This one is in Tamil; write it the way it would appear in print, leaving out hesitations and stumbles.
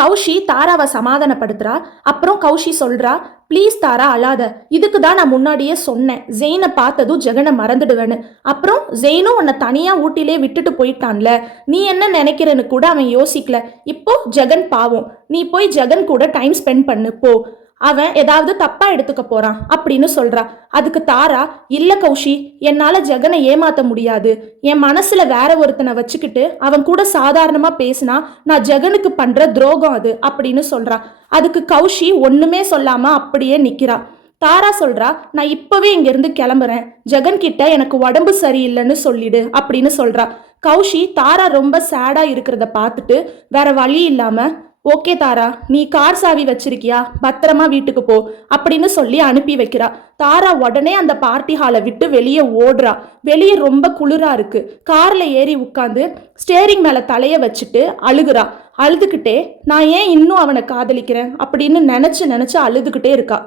கௌஷி தாராவை சமாதானப்படுத்துறா. அப்புறம் கௌஷி சொல்றா, ப்ளீஸ் தாரா அழாத, இதுக்கு தான் நான் முன்னாடியே சொன்னேன் ஜெயினை பார்த்ததும் ஜெகனை மறந்துடுவேன்னு. அப்புறம் ஜெயினும் உன்னை தனியா ஊட்டிலே விட்டுட்டு போயிட்டான்ல, நீ என்ன நினைக்கிறன்னு கூட அவன் யோசிக்கல. இப்போ ஜெகன் பாவம், நீ போய் ஜெகன் கூட டைம் ஸ்பெண்ட் பண்ணு போ, அவன் ஏதாவது தப்பா எடுத்துக்க போறான் அப்படின்னு சொல்றா. அதுக்கு தாரா, இல்ல கௌஷி, என்னால ஜெகனை ஏமாத்த முடியாது, என் மனசுல வேற ஒருத்தனை வச்சுக்கிட்டு அவன் கூட சாதாரணமா பேசினா நான் ஜெகனுக்கு பண்ற துரோகம் அது அப்படின்னு சொல்றா. அதுக்கு கௌஷி ஒண்ணுமே சொல்லாம அப்படியே நிக்கிறா. தாரா சொல்றா, நான் இப்பவே இங்கிருந்து கிளம்புறேன், ஜெகன் கிட்ட எனக்கு உடம்பு சரியில்லைன்னு சொல்லிடு அப்படின்னு சொல்றா. கௌஷி தாரா ரொம்ப சேடா இருக்கிறத பார்த்துட்டு வேற வழி இல்லாம, ஓகே தாரா, நீ கார் சாவி வச்சிருக்கியா, பத்திரமா வீட்டுக்கு போ அப்படின்னு சொல்லி அனுப்பி வைக்கிறா. தாரா உடனே அந்த பார்ட்டி ஹாலை விட்டு வெளியே ஓடுறா. வெளியே ரொம்ப குளிரா இருக்கு. கார்ல ஏறி உட்காந்து ஸ்டேரிங் மேல தலைய வச்சுட்டு அழுகுறா. அழுதுகிட்டே, நான் ஏன் இன்னும் அவனை காதலிக்கிறேன் அப்படின்னு நினைச்சு நினைச்சு அழுதுகிட்டே இருக்கா.